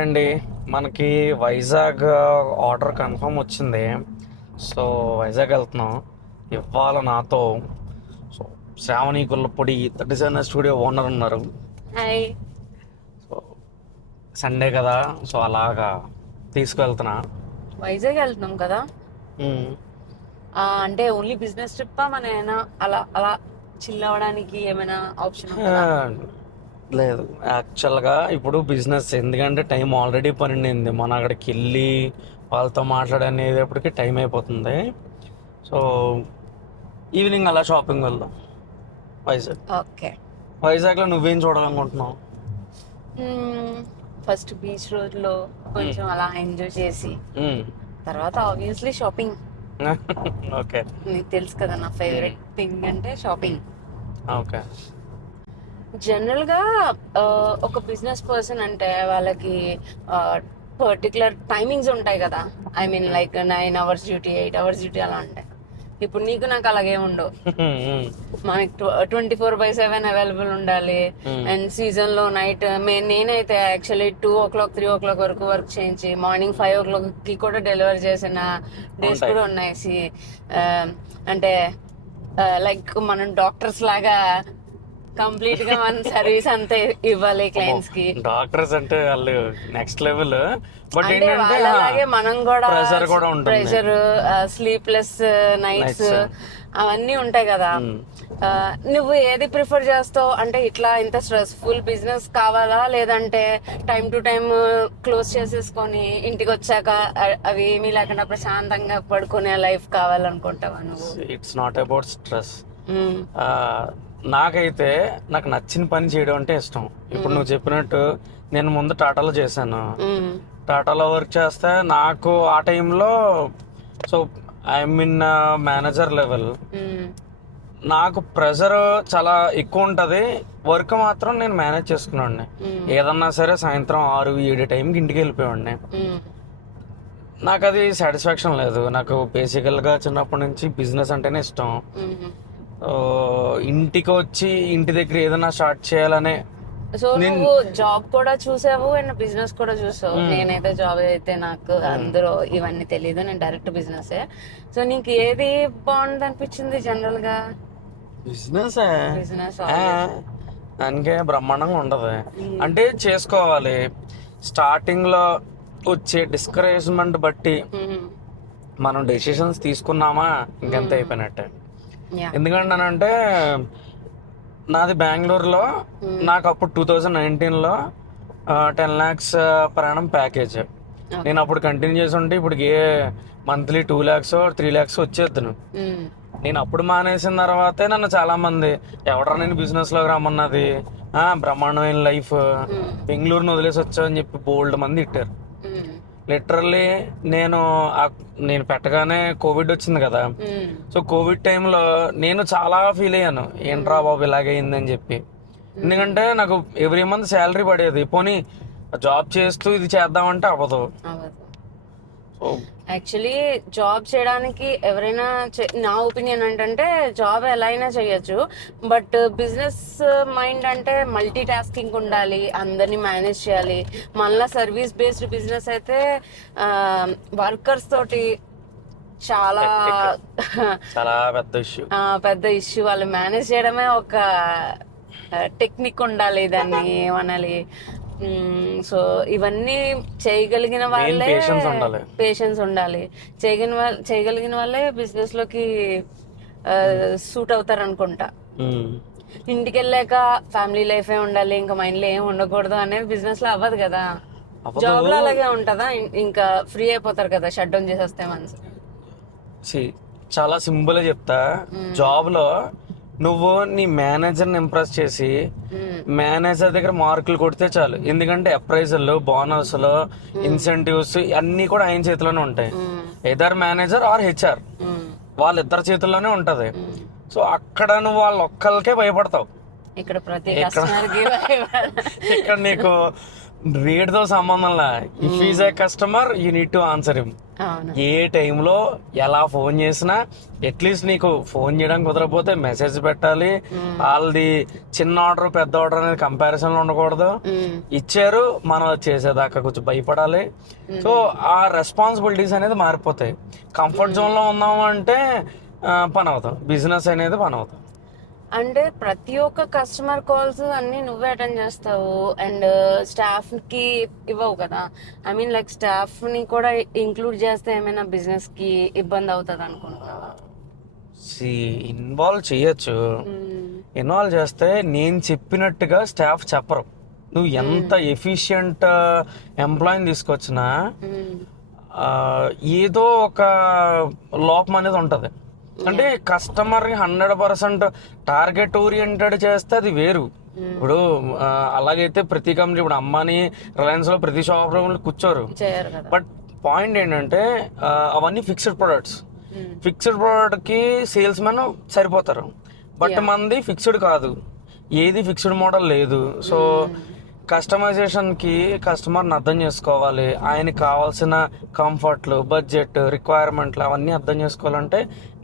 అండి, మనకి Vizag order confirm వచ్చింది. సో వైజాగ్ వెళ్తున్నాం ఇవాళ నాతో. So Shravani Gullapodi the designer studio owner ఉన్నారు. హాయ్. సో సండే కదా, సో అలాగా తీసుకువెళ్తున్నా. వైజాగ్ వెళ్తున్నాం కదా. ఉమ్. అంటే ఓన్లీ బిజినెస్ ట్రిప్పా మన ఏమైనా అలా అలా చిల్ అవ్వడానికి ఏమైనా ఆప్షన్ ఆ, ఉంటుందా? లేదు, యాక్చువల్గా ఇప్పుడు బిజినెస్ ఎందుకంటే టైం ఆల్రెడీ పన్నెండింది. మనం అక్కడికి వెళ్ళి వాళ్ళతో మాట్లాడనేటప్పటికి టైం అయిపోతుంది. సో ఈవినింగ్ అలా షాపింగ్ వెళ్దాం వైజాగ్. ఓకే. వైజాగ్లో నువ్వేం చూడాలనుకుంటున్నావు? ఫస్ట్ బీచ్ రోజులో కొంచెం అలా ఎంజాయ్ చేసి తర్వాత ఆబ్వియస్లీ షాపింగ్. ఓకే. నీకు తెలుసు కదా నా ఫేవరెట్ థింగ్ అంటే షాపింగ్. ఓకే. జనరల్గా ఒక బిజినెస్ పర్సన్ అంటే వాళ్ళకి పర్టికులర్ టైమింగ్స్ ఉంటాయి కదా. I mean like 9 hours duty, 8 hours duty అలా ఉంటాయి. ఇప్పుడు నీకు నాకు అలాగే ఉండవు. మనకి 24/7 అవైలబుల్ ఉండాలి. అండ్ సీజన్ లో నైట్ నేనైతే యాక్చువల్లీ 2 o'clock 3 o'clock వరకు వర్క్ చేయించి మార్నింగ్ 5 o'clock కి కూడా డెలివరీ చేసిన డేస్ కూడా ఉన్నాయి. అంటే లైక్ మనం డాక్టర్స్ లాగా కంప్లీట్ గా మన సర్వీస్ అంతా ఇవ్వాలి క్లయింట్స్ కి. డాక్టర్స్ అంటే వాళ్ళు నెక్స్ట్ లెవెల్. బట్ అంటే ఏంటంటే వాళ్ళలాగే మనం కూడా ప్రెషర్ కూడా ఉంటుంది. ప్రెషర్, స్లీప్లెస్ నైట్స్ అవన్నీ ఉంటాయి కదా. నువ్వు ఏది ప్రిఫర్ చేస్తావు? అంటే ఇట్లా ఇంత స్ట్రెస్ఫుల్ బిజినెస్ కావాలా, లేదంటే టైం టు టైం క్లోజ్ చేసేసుకొని ఇంటికి వచ్చాక అవి ఏమీ లేకుండా ప్రశాంతంగా పడుకునే లైఫ్ కావాలనుకుంటావా నువ్వు? It's not about stress. నాకైతే నాకు నచ్చిన పని చేయడం అంటే ఇష్టం. ఇప్పుడు నువ్వు చెప్పినట్టు నేను ముందు టాటాలో చేశాను. టాటాలో వర్క్ చేస్తే నాకు ఆ టైంలో so I'm in manager level. నాకు ప్రెషర్ చాలా ఎక్కువ ఉంటుంది. వర్క్ మాత్రం నేను మేనేజ్ చేసుకున్నాండి. ఏదన్నా సరే సాయంత్రం 6-7 టైంకి ఇంటికి వెళ్ళిపోయాడిని. నాకు అది సాటిస్ఫాక్షన్ లేదు. నాకు బేసికల్గా చిన్నప్పటి నుంచి బిజినెస్ అంటేనే ఇష్టం. ఇంటికి వచ్చి ఇంటి దగ్గర ఏదైనా స్టార్ట్ చేయాలనే. సో నువ్వు జాబ్ కూడా చూసావు అండ్ బిజినెస్ కూడా చూసావు. నేనైతే జాబ్ అయితే నాకు అందులో ఇవన్నీ తెలియదు, నేను డైరెక్ట్ బిజినెస్. సో నీకు ఏది బాగుంది అనిపించింది జనరల్ గా? బిజినెస్ బిజినెస్ దానికే బ్రహ్మాండంగా ఉండదు. అంటే చేసుకోవాలి. స్టార్టింగ్ లో వచ్చే డిస్కరేజ్మెంట్ బట్టి మనం డెసిషన్స్ తీసుకున్నామా ఇంకెంత అయిపోయినట్టే. ఎందుకంటానంటే నాది బెంగళూరులో. నాకు అప్పుడు 2019లో 10 lakhs per annum ప్యాకేజ్. నేను అప్పుడు కంటిన్యూ చేసి ఉంటే ఇప్పుడు మంత్లీ 2 lakhs 3 lakhs వచ్చేద్దును. నేను అప్పుడు మానేసిన తర్వాతే నన్ను చాలా మంది ఎవడరా నేను బిజినెస్ లోకి రమ్మన్నది, బ్రహ్మాండమైన లైఫ్, బెంగళూరుని వదిలేసి వచ్చావు అని చెప్పి బోల్డ్ మంది ఇట్టారు. లిటరల్లీ నేను పెట్టగానే కోవిడ్ వచ్చింది కదా. సో కోవిడ్ టైంలో నేను చాలా ఫీల్ అయ్యాను, ఏంట్రా బాబు ఇలాగైందని చెప్పి. ఎందుకంటే నాకు ఎవ్రీ మంత్ శాలరీ పడేది. పోనీ జాబ్ చేస్తూ ఇది చేద్దామంటే అవ్వదు. యాక్చువల్లీ జాబ్ చేయడానికి ఎవరైనా నా ఒపీనియన్ ఏంటంటే జాబ్ ఎలా అయినా చేయొచ్చు. బట్ బిజినెస్ మైండ్ అంటే మల్టీ టాస్కింగ్ ఉండాలి, అందరినీ మేనేజ్ చేయాలి. మళ్ళీ సర్వీస్ బేస్డ్ బిజినెస్ అయితే వర్కర్స్ తోటి చాలా పెద్ద ఇష్యూ. వాళ్ళు మేనేజ్ చేయడమే ఒక టెక్నిక్ ఉండాలి, దాన్ని ఏమనాలి. సో ఇవన్నీ చేయగలిగిన వాళ్ళే పేషెన్స్ ఉండాలి. చేయగలిగిన వాళ్ళే బిజినెస్ లోకి సూట్ అవుతారు అనుకుంటా. ఇంటికి వెళ్ళాక ఫ్యామిలీ లైఫే ఉండాలి, ఇంకా మైండ్ లో ఏం ఉండకూడదు అనేది బిజినెస్ లో అవ్వదు కదా. జాబ్ లో అలాగే ఉంటదా? ఇంకా ఫ్రీ అయిపోతారు కదా షట్ డౌన్ చేసేస్తే మనసు. చాలా సింపుల్ గా చెప్తా. జాబ్ లో నువ్వు నీ మేనేజర్ని ఇంప్రెస్ చేసి మేనేజర్ దగ్గర మార్కులు కొడితే చాలు. ఎందుకంటే అప్రైజర్లు, బోనస్లు, ఇన్సెంటివ్స్ అన్ని కూడా ఆయన చేతిలోనే ఉంటాయి. ఎదర్ మేనేజర్ ఆర్ హెచ్ఆర్ వాళ్ళిద్దరి చేతుల్లోనే ఉంటది. సో అక్కడ నువ్వు వాళ్ళ ఒక్కరికే భయపడతావు. ఇక్కడ నీకు రేట్తో సంబంధంలా, if is a customer you need to answer him. అవును. ఏ టైంలో ఎలా ఫోన్ చేసినా అట్లీస్ట్ నీకు ఫోన్ చేయడం కుదరకపోతే మెసేజ్ పెట్టాలి. వాళ్ళది చిన్న ఆర్డర్ పెద్ద ఆర్డర్ అనేది కంపారిజన్ ఉండకూడదు. ఇచ్చారు మనం అది చేసేదాకా కొంచెం భయపడాలి. సో ఆ రెస్పాన్సిబిలిటీస్ అనేది మారిపోతాయి. కంఫర్ట్ జోన్ లో ఉన్నాము అంటే పని అవుతాం, బిజినెస్ అనేది పని అవుతాం. అంటే ప్రతి ఒక్క కస్టమర్ కాల్స్ అన్ని నువ్వే అటెండ్ చేస్తావు అండ్ స్టాఫ్ కి ఇవ్వవు కదా. ఐ మీన్ లైక్ స్టాఫ్ ని కూడా ఇంక్లూడ్ చేస్తే ఏమైనా బిజినెస్ కి ఇబ్బంది అవుతుంది అనుకుంటున్నావా? ఇన్వాల్వ్ చేయొచ్చు. ఇన్వాల్వ్ చేస్తే నేను చెప్పినట్టుగా స్టాఫ్ చెప్పరు. నువ్వు ఎంత ఎఫిషియంట్ ఎంప్లాయీని తీసుకొచ్చినా ఏదో ఒక లోపం అనేది ఉంటుంది. అంటే కస్టమర్ 100% టార్గెట్ ఓరియంటెడ్ చేస్తే అది వేరు. ఇప్పుడు అలాగైతే ప్రతి కంపెనీ, ఇప్పుడు అమ్మాని రిలయన్స్ లో ప్రతి షాప్ లో కూర్చోరు. బట్ పాయింట్ ఏంటంటే అవన్నీ ఫిక్స్డ్ ప్రొడక్ట్స్. ఫిక్స్డ్ ప్రోడక్ట్ కి సేల్స్ మెన్ సరిపోతారు. బట్ మనది ఫిక్స్డ్ కాదు, ఏది ఫిక్స్డ్ మోడల్ లేదు. సో కస్టమైజేషన్ కి కస్టమర్ని అర్థం చేసుకోవాలి. ఆయనకి కావాల్సిన కంఫర్ట్లు, బడ్జెట్, రిక్వైర్మెంట్లు అవన్నీ అర్థం చేసుకోవాలంటే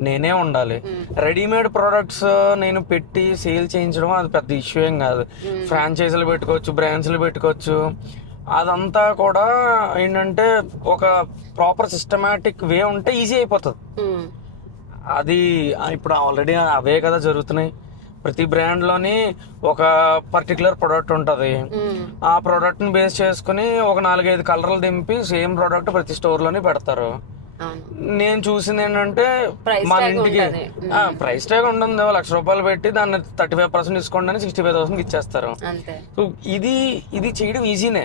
నేనే ఉండాలి. రెడీమేడ్ ప్రోడక్ట్స్ నేను పెట్టి సేల్ చేయించడం అది పెద్ద ఇష్యూ ఏం కాదు. ఫ్రాంచైజీలు పెట్టుకోవచ్చు, బ్రాంచ్లు పెట్టుకోవచ్చు. అదంతా కూడా ఏంటంటే ఒక ప్రాపర్ సిస్టమాటిక్ వే ఉంటే ఈజీ అయిపోతుంది. అది ఇప్పుడు ఆల్రెడీ అవే కదా జరుగుతున్నాయి. ప్రతి బ్రాండ్ లోని ఒక పర్టికులర్ ప్రొడక్ట్ ఉంటది. ఆ ప్రొడక్ట్ ని బేస్ చేసుకుని ఒక 4-5 కలర్లు దింపి సేమ్ ప్రొడక్ట్ ప్రతి స్టోర్ లోని పెడతారు. నేను చూసింది ఏంటంటే మన ఇంటికి ప్రైస్ ట్యాగ్ ఉంటుంది, ₹1,00,000 పెట్టి దాన్ని 35% డిస్కౌంట్ అని 65,000 ఇచ్చేస్తారు. సో ఇది చేయడం ఈజీనే,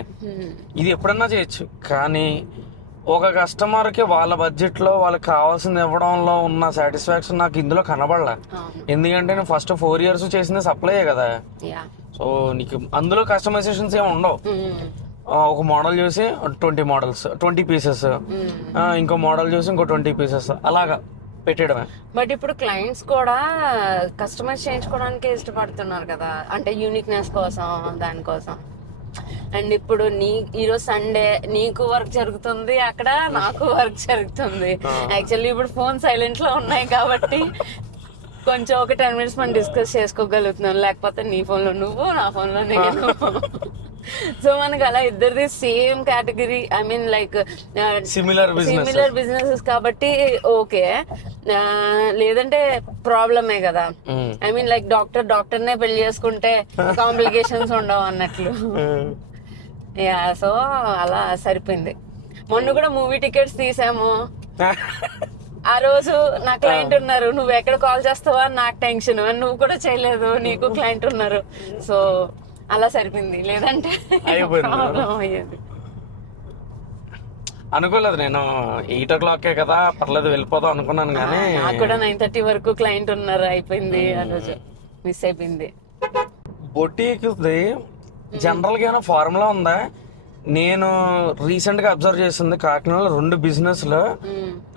ఇది ఎప్పుడన్నా చేయొచ్చు. కానీ ఒక కస్టమర్ కి వాళ్ళ బడ్జెట్ లో వాళ్ళకి కావాల్సింది ఇవ్వడంలో ఉన్న సాటిస్ఫాక్షన్ నాకు ఇందులో కనబడలే. ఎందుకంటే నేను ఫస్ట్ 4 years చేసింది సప్లై కదా. సో నీకు అందులో కస్టమైజేషన్స్ ఏమి ఉండవు. ఒక మోడల్ చూసి 20 పీసెస్, ఇంకో మోడల్ చూసి ఇంకో 20 పీసెస్ అలాగా పెట్టడమే. బట్ ఇప్పుడు క్లయింట్స్ కూడా కస్టమైజ్ చేయించుకోవడానికి ఇష్టపడుతున్నారు కదా, అంటే యూనిక్నెస్ కోసం, దానికోసం. అండ్ ఇప్పుడు ఈరోజు సండే నీకు వర్క్ జరుగుతుంది అక్కడ, నాకు వర్క్ జరుగుతుంది. యాక్చువల్లీ ఇప్పుడు ఫోన్ సైలెంట్ లో ఉన్నాయి కాబట్టి కొంచెం ఒక 10 minutes మనం డిస్కస్ చేసుకోగలుగుతున్నాం. లేకపోతే నీ ఫోన్ లో నువ్వు, నా ఫోన్ లో నేను. సో మనకి అలా ఇద్దరిది same category, I mean like similar businesses కాబట్టి ఓకే. లేదంటే ప్రాబ్లమే కదా. ఐ మీన్ లైక్ డాక్టర్ నే పెళ్లి చేసుకుంటే కాంప్లికేషన్స్ ఉండవు అన్నట్లు. యా, సో అలా సరిపోయింది. మొన్న కూడా మూవీ టికెట్స్ తీసాము. ఆ రోజు నా క్లయింట్ ఉన్నారు, నువ్వు ఎక్కడ కాల్ చేస్తావా నాకు టెన్షన్, నువ్వు కూడా చేయలేదు, నీకు క్లయింట్ ఉన్నారు. సో అలా సరిపోయింది, లేదంటే ప్రాబ్లం అయ్యేది. అనుకోలేదు నేను 8 o'clock కదా పర్లేదు వెళ్ళిపోదాం అనుకున్నాను. కానీ నాకు కూడా 9:30 వరకు క్లయింట్ ఉన్నారు, అయిపోయింది. ఆ రోజు మిస్ అయిపోయింది. బొటీక్ జనరల్ గా ఫార్ములా ఉందా? నేను రీసెంట్ గా అబ్జర్వ్ చేసింది కాకినాడలో 2 బిజినెస్లు,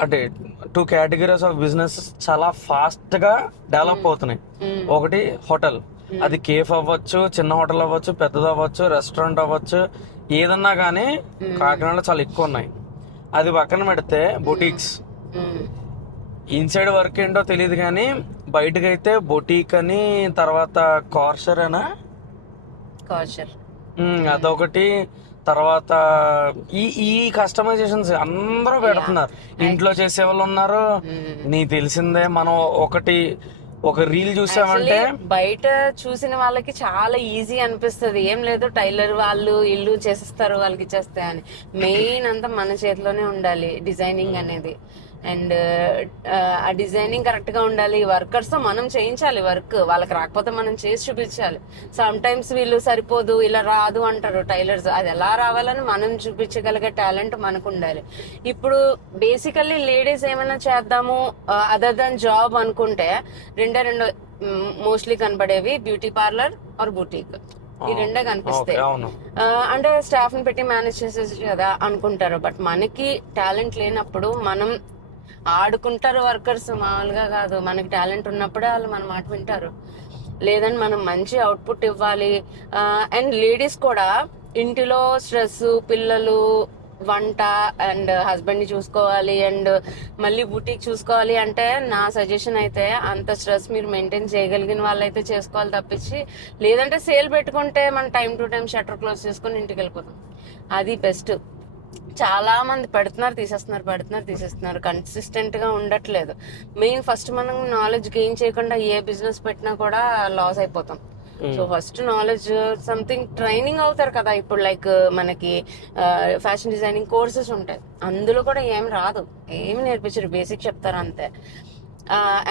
అంటే 2 categories ఆఫ్ బిజినెస్ చాలా ఫాస్ట్ గా డెవలప్ అవుతున్నాయి. ఒకటి హోటల్, అది కేఫ్ అవ్వచ్చు, చిన్న హోటల్ అవ్వచ్చు, పెద్దది అవ్వచ్చు, రెస్టారెంట్ అవ్వచ్చు, ఏదన్నా కానీ కాకినాడలో చాలా ఎక్కువ ఉన్నాయి. అది పక్కన పెడితే బొటీక్స్, ఇన్సైడ్ వర్క్ ఏంటో తెలియదు కానీ బయటకైతే బొటీక్ అని, తర్వాత కార్షర్ అదొకటి, తర్వాత ఈ కస్టమైజేషన్స్ అందరూ పెడుతున్నారు. ఇంట్లో చేసే వాళ్ళు ఉన్నారు. నీకు తెలిసిందే, మనం ఒక రీల్ చూసామంటే బయట చూసిన వాళ్ళకి చాలా ఈజీ అనిపిస్తుంది. ఏం లేదు, టైలర్ వాళ్ళు ఇల్లు చేసేస్తారు, వాళ్ళకి ఇచ్చేస్తే అని. మెయిన్ అంతా మన చేతిలోనే ఉండాలి డిజైనింగ్ అనేది. అండ్ ఆ డిజైనింగ్ కరెక్ట్ గా ఉండాలి. వర్కర్స్ తో మనం చేయించాలి వర్క్, వాళ్ళకి రాకపోతే మనం చేసి చూపించాలి. సమ్ టైమ్స్ వీళ్ళు సరిపోదు, ఇలా రాదు అంటారు టైలర్స్. అది ఎలా రావాలని మనం చూపించగలిగే టాలెంట్ మనకు ఉండాలి. ఇప్పుడు బేసికల్లీ లేడీస్ ఏమైనా చేద్దాము అదర్ దాన్ జాబ్ అనుకుంటే రెండు మోస్ట్లీ కనపడేవి బ్యూటీ పార్లర్ ఆర్ బుటీక్. ఈ రెండే కనిపిస్తాయి. అంటే స్టాఫ్ ని పెట్టి మేనేజ్ చేసేసి కదా అనుకుంటారు. బట్ మనకి టాలెంట్ లేనప్పుడు మనం ఆడుకుంటారు వర్కర్స్, మామూలుగా కాదు. మనకి టాలెంట్ ఉన్నప్పుడే వాళ్ళు మన మాట వింటారు. లేదని మనం మంచి అవుట్పుట్ ఇవ్వాలి. అండ్ లేడీస్ కూడా ఇంటిలో స్ట్రెస్, పిల్లలు, వంట అండ్ హస్బెండ్ ని చూసుకోవాలి అండ్ మళ్ళీ బుటీక్ చూసుకోవాలి అంటే నా సజెషన్ అయితే అంత స్ట్రెస్ మీరు మెయింటైన్ చేయగలిగిన వాళ్ళైతే చేసుకోవాలి తప్పించి, లేదంటే సేల్ పెట్టుకుంటే మనం time to time shutter close చేసుకుని ఇంటికి వెళ్ళిపోతాం. అది బెస్ట్. చాలా మంది తీసేస్తున్నారు, కన్సిస్టెంట్ గా ఉండట్లేదు. మెయిన్ ఫస్ట్ మనం నాలెడ్జ్ గెయిన్ చేయకుండా ఏ బిజినెస్ పెట్టినా కూడా లాస్ అయిపోతాం. So first knowledge something training అవుతారు కదా ఇప్పుడు, లైక్ మనకి ఫ్యాషన్ డిజైనింగ్ కోర్సెస్ ఉంటాయి, అందులో కూడా ఏం రాదు, ఏమి నేర్పించరు, బేసిక్ చెప్తారు అంతే.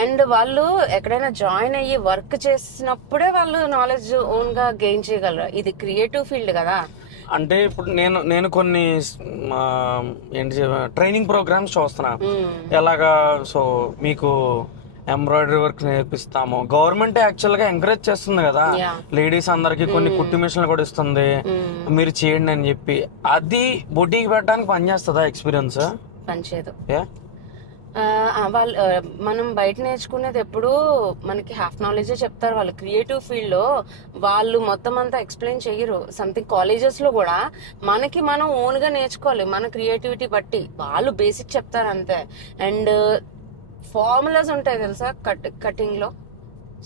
అండ్ వాళ్ళు ఎక్కడైనా జాయిన్ అయ్యి వర్క్ చేసినప్పుడే వాళ్ళు నాలెడ్జ్ ఓన్ గా గెయిన్ చేయగలరు. ఇది క్రియేటివ్ ఫీల్డ్ కదా. అంటే ఇప్పుడు నేను కొన్ని ఏంటి ట్రైనింగ్ ప్రోగ్రామ్స్ చూస్తున్నా ఎలాగా. సో మీకు ఎంబ్రాయిడరీ వర్క్ నేర్పిస్తాము, గవర్నమెంట్ యాక్చువల్ గా ఎంకరేజ్ చేస్తుంది కదా లేడీస్ అందరికి, కొన్ని కుట్టు మిషన్లు కూడా ఇస్తుంది, మీరు చేయండి అని చెప్పి. అది బొటీకి పెట్టడానికి పనిచేస్తుందా? ఎక్స్పీరియన్స్ పనిచేయదు. వాళ్ళు మనం బయట నేర్చుకునేది ఎప్పుడు మనకి హాఫ్ నాలెడ్జే చెప్తారు. వాళ్ళు క్రియేటివ్ ఫీల్డ్ లో వాళ్ళు మొత్తం అంతా ఎక్స్ప్లెయిన్ చెయ్యరు. సంథింగ్ కాలేజెస్ లో కూడా మనకి మనం ఓన్ గా నేర్చుకోవాలి, మన క్రియేటివిటీ బట్టి. వాళ్ళు బేసిక్ చెప్తారు అంతే. అండ్ ఫార్ములాస్ ఉంటాయి తెలుసా, కటింగ్ లో,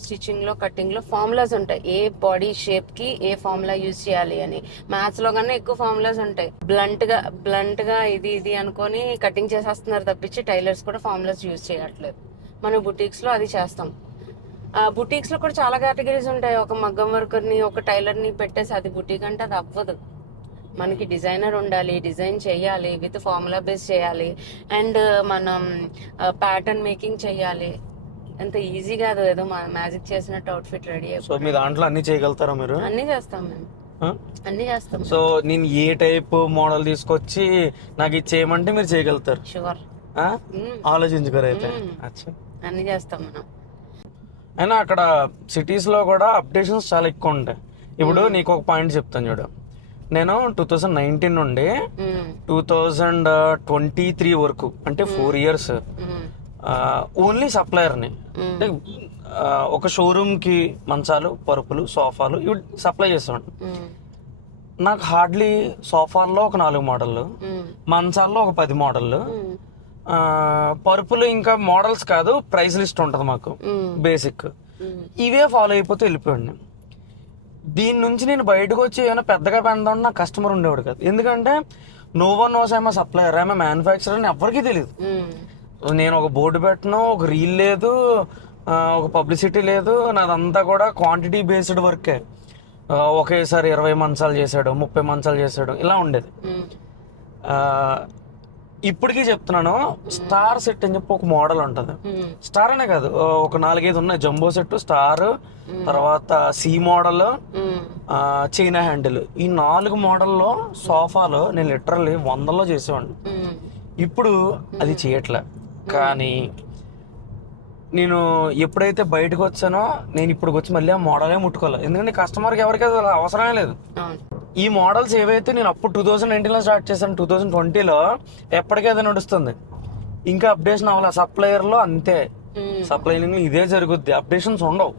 స్టిచ్చింగ్ లో, కటింగ్ లో ఫార్ములాస్ ఉంటాయి. ఏ బాడీ షేప్ కి ఏ ఫార్ములా యూజ్ చేయాలి అని. మ్యాథ్స్ లో కన్నా ఎక్కువ ఫార్ములాస్ ఉంటాయి. బ్లంట్ గా ఇది అనుకొని కటింగ్ చేసేస్తున్నారు తప్పించి టైలర్స్ కూడా ఫార్ములాస్ యూజ్ చేయట్లేదు. మన బుటీక్స్ లో అది చేస్తాం. బుటీక్స్ లో కూడా చాలా కేటగిరీస్ ఉంటాయి. ఒక మగ్గం వర్కర్ ని, ఒక టైలర్ ని పెట్టేసి అది బుటీక్ అంటే అది అవ్వదు. మనకి డిజైనర్ ఉండాలి, డిజైన్ చేయాలి, విత్ ఫార్ములా బేస్ చేయాలి, అండ్ మనం ప్యాటర్న్ మేకింగ్ చేయాలి. ఎంత ఈజీ కాదు, ఏదో మ్యాజిక్ చేసినట్టు అవుట్ఫిట్ రెడీ అయిపోయి. సో మీ దాంట్లో అన్ని చేయగలుగుతారా మీరు? అన్ని చేస్తాం మేము, అన్ని చేస్తాం. సో నేను ఏ టైప్ మోడల్ తీసుకొచ్చి నాకు ఇది చేయమంటే మీరు చేయగలుగుతారు? షూర్. ఆలోచించుకోరు అయితే. అన్ని చేస్తాం మనం. అయినా అక్కడ సిటీస్ లో కూడా అప్డేషన్స్ చాలా ఎక్కువ ఉంటాయి. ఇప్పుడు నీకు ఒక పాయింట్ చెప్తాను చూడు. నేను 2019 నుండి 2023 వరకు, అంటే 4 years ఓన్లీ సప్లయర్ని. అంటే ఒక షోరూమ్ కి మంచాలు, పరుపులు, సోఫాలు ఇవి సప్లై చేస్తాను. నాకు హార్డ్లీ సోఫాల్లో ఒక 4 మోడళ్ళు, మంచాల్లో ఒక 10 మోడళ్ళు, పరుపులు ఇంకా మోడల్స్ కాదు, ప్రైస్ లిస్ట్ ఉంటుంది మాకు బేసిక్. ఇవే ఫాలో అయిపోతే వెళ్ళిపోయాడు. దీని నుంచి నేను బయటకు వచ్చి ఏమైనా పెద్దగా పెందాం నా కస్టమర్ ఉండేవాడు కాదు. ఎందుకంటే no one knows I'm supplier, I'm manufacturer అని ఎవరికీ తెలియదు. నేను ఒక బోర్డు పెట్టను, ఒక రీల్ లేదు, ఒక పబ్లిసిటీ లేదు, నాదంతా కూడా క్వాంటిటీ బేస్డ్ వర్కే. ఒకేసారి 20 మంచాలు చేశాడు, 30 మంచాలు చేశాడు, ఇలా ఉండేది. ఇప్పటికీ చెప్తున్నాను, స్టార్ సెట్ అని చెప్పి ఒక మోడల్ ఉంటుంది. స్టార్ అనే కాదు, ఒక 4-5 ఉన్నాయి. జంబో సెట్, స్టార్, తర్వాత సి మోడల్, చైనా హ్యాండిల్. ఈ 4 మోడల్లో సోఫాలో నేను లిటరల్లీ 100లో చేసేవాడిని. ఇప్పుడు అది చేయట్లే. కానీ నేను ఎప్పుడైతే బయటకు వచ్చానో, నేను ఇప్పుడు వచ్చి మళ్ళీ ఆ మోడలే ముట్టుకోవాలి. ఎందుకంటే కస్టమర్కి ఎవరికి అవసరమే లేదు. ఈ మోడల్స్ ఏవైతే నేను అప్పుడు 2019లో స్టార్ట్ చేశాను, 2020లో ఎప్పటికీ అది నడుస్తుంది. ఇంకా అప్డేషన్ అవ్వాలి. సప్లయర్లో అంతే, సప్లైనింగ్ ఇదే జరుగుద్ది, అప్డేషన్స్ ఉండవు.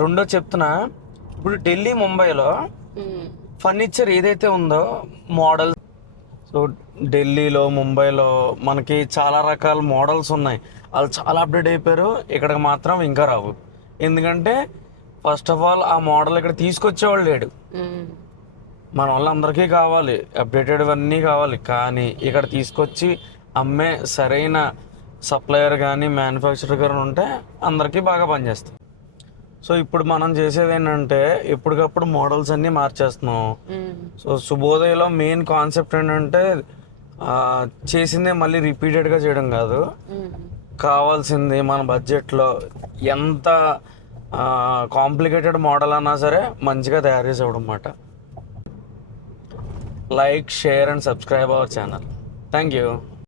రెండో చెప్తున్నా, ఇప్పుడు ఢిల్లీ, ముంబైలో ఫర్నిచర్ ఏదైతే ఉందో మోడల్, సో ఢిల్లీలో, ముంబైలో మనకి చాలా రకాల మోడల్స్ ఉన్నాయి. వాళ్ళు చాలా అప్డేట్ అయిపోయారు. ఇక్కడికి మాత్రం ఇంకా రావు. ఎందుకంటే ఫస్ట్ ఆఫ్ ఆల్ ఆ మోడల్ ఇక్కడ తీసుకొచ్చేవాళ్ళు లేడు. మన వాళ్ళందరికీ కావాలి, అప్డేటెడ్ అన్నీ కావాలి. కానీ ఇక్కడ తీసుకొచ్చి అమ్మే సరైన సప్లయర్ కానీ మ్యానుఫ్యాక్చరర్ కానీ ఉంటే అందరికీ బాగా పనిచేస్తాయి. సో ఇప్పుడు మనం చేసేది ఏంటంటే ఎప్పటికప్పుడు మోడల్స్ అన్నీ మార్చేస్తున్నాం. సో శుభోదయలో మెయిన్ కాన్సెప్ట్ ఏంటంటే చేసిందే మళ్ళీ రిపీటెడ్గా చేయడం కాదు, కావాల్సింది మన బడ్జెట్లో ఎంత కాంప్లికేటెడ్ మోడల్ అన్నా సరే మంచిగా తయారు చేసేవాడు అన్నమాట. Like, share and subscribe our channel. Thank you.